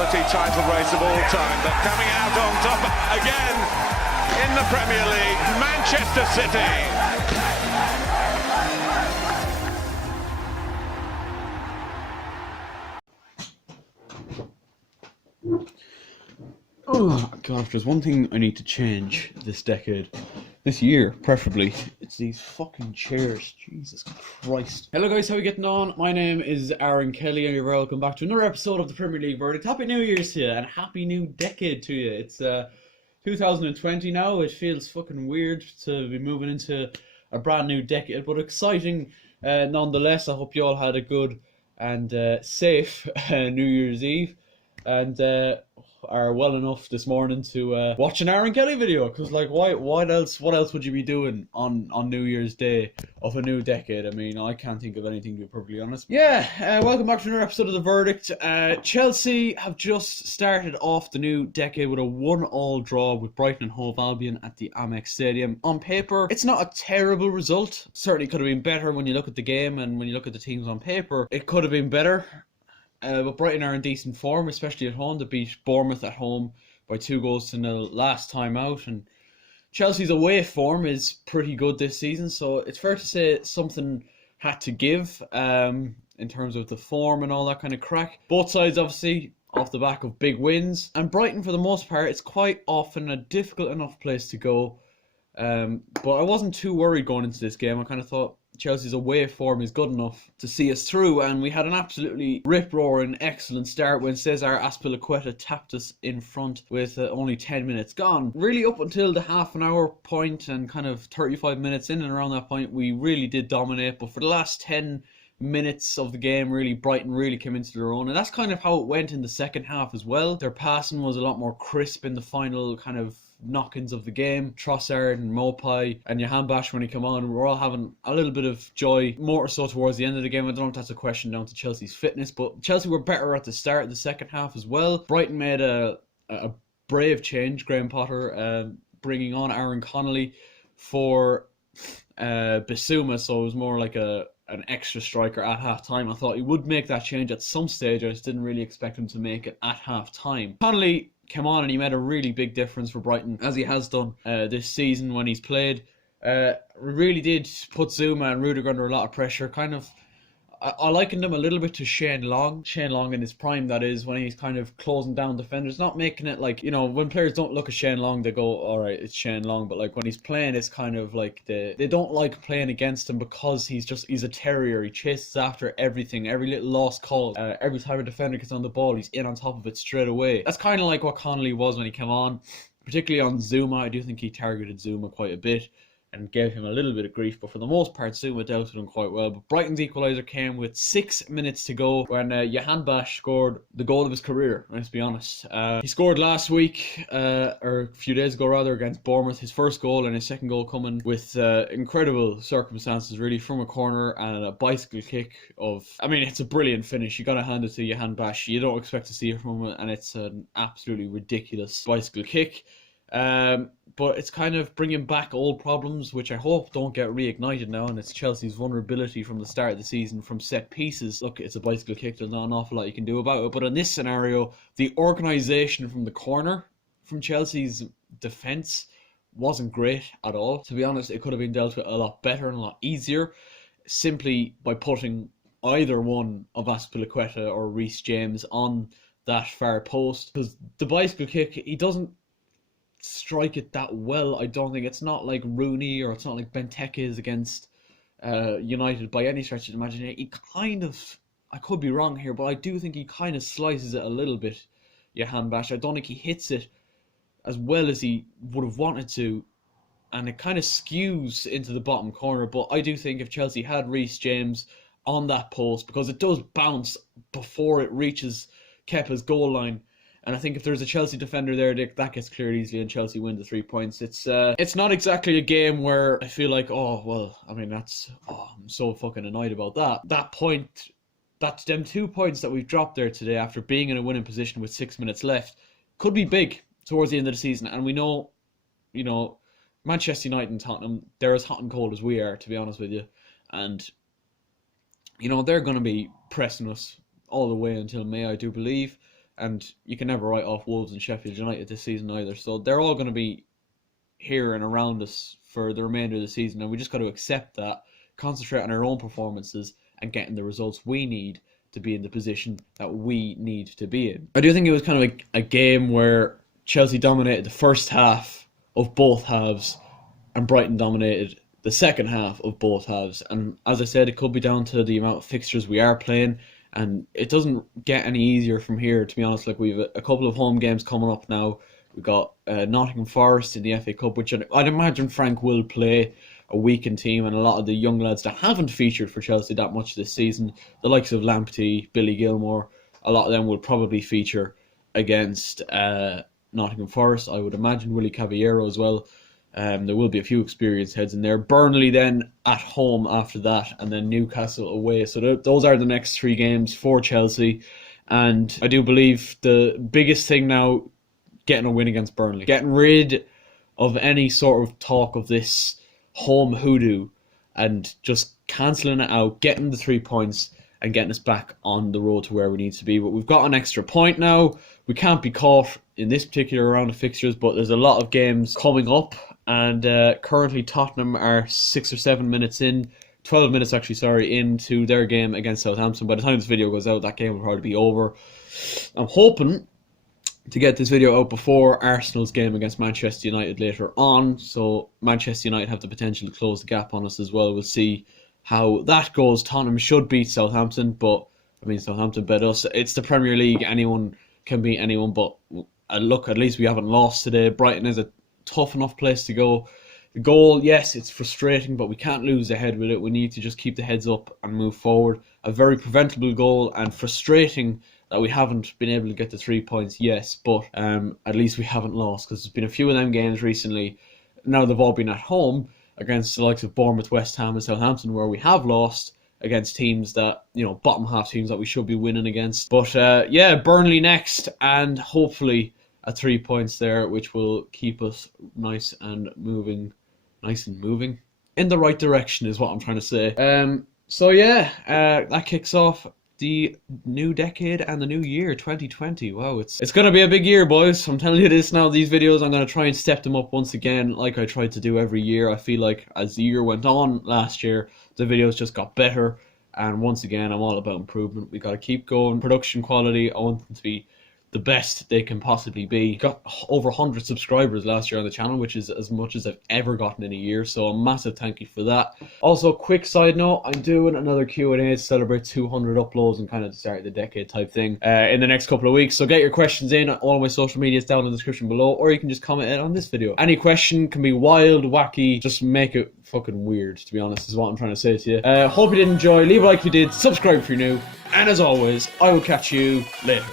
quality title race of all time, but coming out on top again in the Premier League, Manchester City. Oh God, if there's one thing I need to change this decade, this year preferably, it's these fucking chairs. Jesus Christ. Hello guys, how are you getting on? My name is Aaron Kelly and you're welcome back to another episode of the Premier League Verdict. Happy New Year's to you and happy new decade to you. It's 2020 now. It feels fucking weird to be moving into a brand new decade, but exciting nonetheless. I hope you all had a good and safe New Year's Eve and are well enough this morning to watch an Aaron Kelly video, because like what else would you be doing on New Year's Day of a new decade? I mean, I can't think of anything, to be perfectly honest. Welcome back to another episode of The Verdict. Chelsea have just started off the new decade with a 1-1 draw with Brighton and Hove Albion at the Amex Stadium. On paper, it's not a terrible result. Certainly could have been better when you look at the game and when you look at the teams on paper. It could have been better. But Brighton are in decent form, especially at home. They beat Bournemouth at home by 2-0 last time out. And Chelsea's away form is pretty good this season, so it's fair to say something had to give in terms of the form and all that kind of crack. Both sides, obviously, off the back of big wins. And Brighton, for the most part, it's quite often a difficult enough place to go. But I wasn't too worried going into this game. I kind of thought Chelsea's away form is good enough to see us through, and we had an absolutely rip-roaring excellent start when Cesar Azpilicueta tapped us in front with only 10 minutes gone. Really up until the half-an-hour point and kind of 35 minutes in and around that point, we really did dominate, but for the last 10 minutes of the game, really, Brighton really came into their own, and that's kind of how it went in the second half as well. Their passing was a lot more crisp in the final kind of knock-ins of the game. Trossard and Mopai and Johan Bash, when he came on, we're all having a little bit of joy, more so towards the end of the game. I don't know if that's a question down to Chelsea's fitness, but Chelsea were better at the start of the second half as well. Brighton made a brave change, Graham Potter bringing on Aaron Connolly for Bissouma, so it was more like an extra striker at half time. I thought he would make that change at some stage. I just didn't really expect him to make it at half time. Connolly came on and he made a really big difference for Brighton, as he has done this season when he's played. Really did put Zuma and Rudiger under a lot of pressure. Kind of, I likened him a little bit to Shane Long. Shane Long in his prime, that is, when he's kind of closing down defenders, not making it like, you know, when players don't look at Shane Long, they go, all right, it's Shane Long. But like when he's playing, it's kind of like they don't like playing against him because he's a terrier. He chases after everything, every little lost call. Every time a defender gets on the ball, he's in on top of it straight away. That's kind of like what Connolly was when he came on, particularly on Zuma. I do think he targeted Zuma quite a bit and gave him a little bit of grief, but for the most part, Zuma dealt with him quite well. But Brighton's equaliser came with 6 minutes to go when Johan Bash scored the goal of his career, let's be honest. He scored last week, or a few days ago rather, against Bournemouth, his first goal, and his second goal coming with incredible circumstances, really, from a corner and a bicycle kick of, I mean, it's a brilliant finish. You got to hand it to Johan Bash. You don't expect to see it from him, and it's an absolutely ridiculous bicycle kick. But it's kind of bringing back old problems, which I hope don't get reignited now, and it's Chelsea's vulnerability from the start of the season from set pieces. Look, it's a bicycle kick, there's not an awful lot you can do about it, but in this scenario, the organisation from the corner from Chelsea's defence wasn't great at all. To be honest, it could have been dealt with a lot better and a lot easier, simply by putting either one of Azpilicueta or Reece James on that far post, because the bicycle kick, he doesn't strike it that well. I don't think it's not like Rooney or it's not like Benteke is against United by any stretch of the imagination. He kind of, I could be wrong here, but I do think he kind of slices it a little bit, Johan Bash. I don't think he hits it as well as he would have wanted to, and it kind of skews into the bottom corner. But I do think if Chelsea had Reece James on that post, because it does bounce before it reaches Kepa's goal line, and I think if there's a Chelsea defender there, that gets cleared easily and Chelsea win the 3 points. It's not exactly a game where I feel like, oh, well, I mean, I'm so fucking annoyed about that. That's them 2 points that we've dropped there today after being in a winning position with 6 minutes left could be big towards the end of the season. And we know, you know, Manchester United and Tottenham, they're as hot and cold as we are, to be honest with you. And, you know, they're going to be pressing us all the way until May, I do believe. and you can never write off Wolves and Sheffield United this season either. So they're all going to be here and around us for the remainder of the season, and we just got to accept that, concentrate on our own performances, and getting the results we need to be in the position that we need to be in. I do think it was kind of a game where Chelsea dominated the first half of both halves, and Brighton dominated the second half of both halves. And as I said, it could be down to the amount of fixtures we are playing, and it doesn't get any easier from here, to be honest. Like, we've a couple of home games coming up now. We've got Nottingham Forest in the FA Cup, which I'd imagine Frank will play, a weakened team, and a lot of the young lads that haven't featured for Chelsea that much this season, the likes of Lamptey, Billy Gilmore, a lot of them will probably feature against Nottingham Forest. I would imagine Willie Caballero as well. There will be a few experienced heads in there. Burnley then at home after that, and then Newcastle away. So those are the next 3 games for Chelsea. And I do believe the biggest thing now, getting a win against Burnley. Getting rid of any sort of talk of this home hoodoo and just cancelling it out, getting the 3 points and getting us back on the road to where we need to be. But we've got an extra point now. We can't be caught in this particular round of fixtures, but there's a lot of games coming up, and currently Tottenham are 6 or 7 minutes in, 12 minutes actually, sorry, into their game against Southampton. By the time this video goes out, that game will probably be over. I'm hoping to get this video out before Arsenal's game against Manchester United later on, so Manchester United have the potential to close the gap on us as well. We'll see how that goes. Tottenham should beat Southampton, but I mean, Southampton bet us. It's the Premier League, anyone can beat anyone, but look, at least we haven't lost today. Brighton is a tough enough place to go. The goal, yes, it's frustrating, but we can't lose the head with it. We need to just keep the heads up and move forward. A very preventable goal, and frustrating that we haven't been able to get the 3 points, yes, but at least we haven't lost, because there's been a few of them games recently. Now they've all been at home against the likes of Bournemouth, West Ham and Southampton, where we have lost against teams that, you know, bottom half teams that we should be winning against. But yeah, Burnley next, and hopefully a 3 points there, which will keep us nice and moving in the right direction is what I'm trying to say. So yeah, that kicks off the new decade and the new year 2020. Wow, it's gonna be a big year, boys. I'm telling you this now. These videos, I'm gonna try and step them up once again, like I tried to do every year. I feel like as the year went on last year, the videos just got better, and once again, I'm all about improvement. We gotta keep going. Production quality, I want them to be the best they can possibly be. Got over 100 subscribers last year on the channel, which is as much as I've ever gotten in a year, so a massive thank you for that. Also, quick side note, I'm doing another Q&A to celebrate 200 uploads and kind of the start of the decade type thing in the next couple of weeks. So get your questions in. All my social media is down in the description below, or you can just comment it on this video. Any question can be wild, wacky, just make it fucking weird, to be honest, is what I'm trying to say to you. Hope you did enjoy. Leave a like if you did, subscribe if you're new, and as always, I will catch you later.